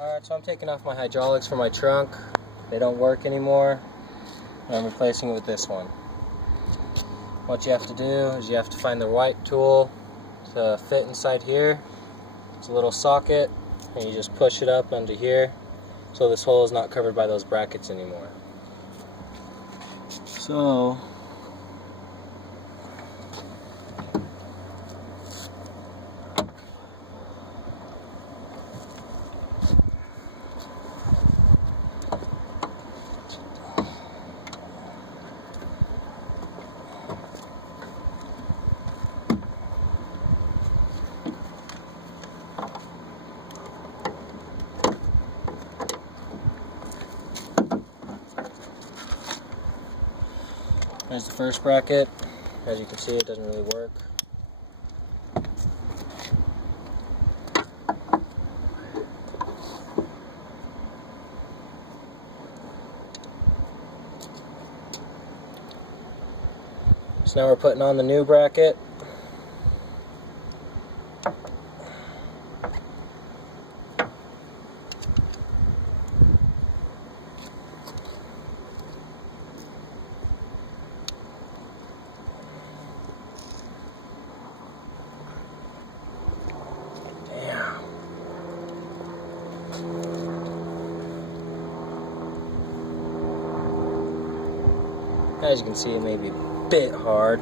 Alright, so I'm taking off my hydraulics from my trunk. They don't work anymore, and I'm replacing it with this one. What you have to do is you have to find the right tool to fit inside here. It's a little socket, and you just push it up under here so this hole is not covered by those brackets anymore. So there's the first bracket. As you can see, it doesn't really work. So now we're putting on the new bracket. As you can see, it may be a bit hard.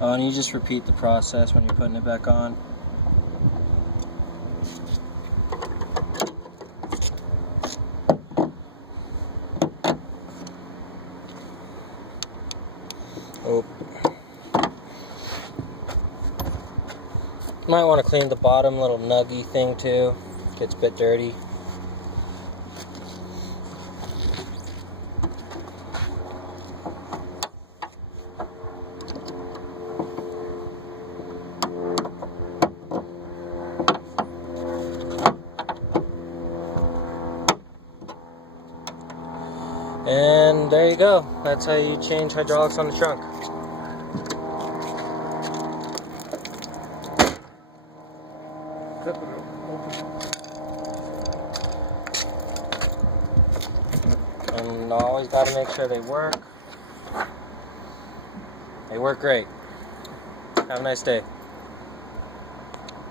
Oh, and you just repeat the process when you're putting it back on. Oh. Might want to clean the bottom little nuggy thing too. Gets a bit dirty. And there you go. That's how you change hydraulics on the trunk. And always got to make sure they work. They work great. Have a nice day.